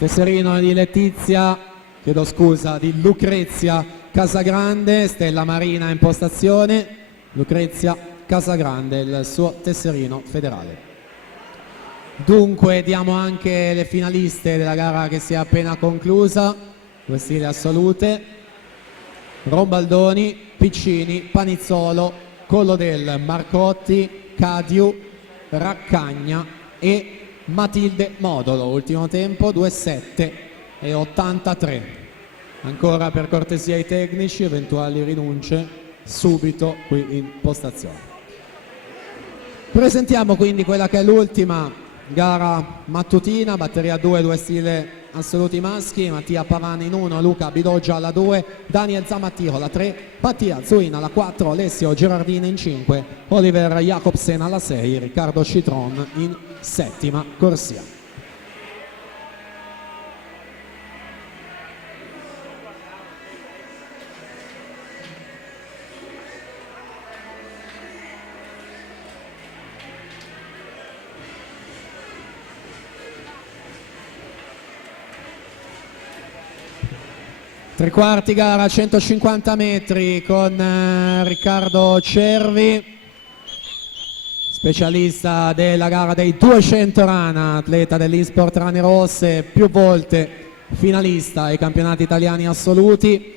tesserino di Letizia, chiedo scusa, di Lucrezia Casagrande, Stella Marina in postazione, Lucrezia Casagrande, il suo tesserino federale. Dunque diamo anche le finaliste della gara che si è appena conclusa, due stile assolute: Rombaldoni, Piccini, Panizzolo, Collodel, Marcotti, Cadiu, Raccagna e Matilde Modolo. Ultimo tempo 2:7 e 83. Ancora per cortesia ai tecnici, eventuali rinunce subito qui in postazione. Presentiamo quindi quella che è l'ultima gara mattutina, batteria 2, due stile assoluti maschi: Mattia Pavani in 1, Luca Bidoggia alla 2, Daniel Zamattiro alla 3, Mattia Zuina alla 4, Alessio Gerardini in 5, Oliver Jacobsen alla 6, Riccardo Citron in 7ª corsia. Tre quarti gara, 150 metri con Riccardo Cervi, specialista della gara dei 200 rana, atleta dell'Insport Rane Rosse, più volte finalista ai campionati italiani assoluti.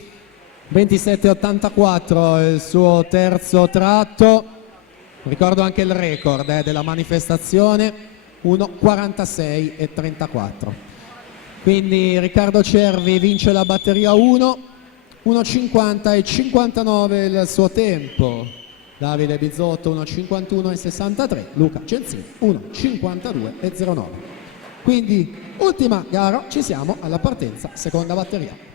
27,84 il suo terzo tratto, ricordo anche il record della manifestazione, 1,46,34. Quindi Riccardo Cervi vince la batteria 1, 1,50 e 59 il suo tempo. Davide Bizzotto 1,51 e 63, Luca Cenzini 1,52 e 09. Quindi ultima gara, ci siamo alla partenza, seconda batteria.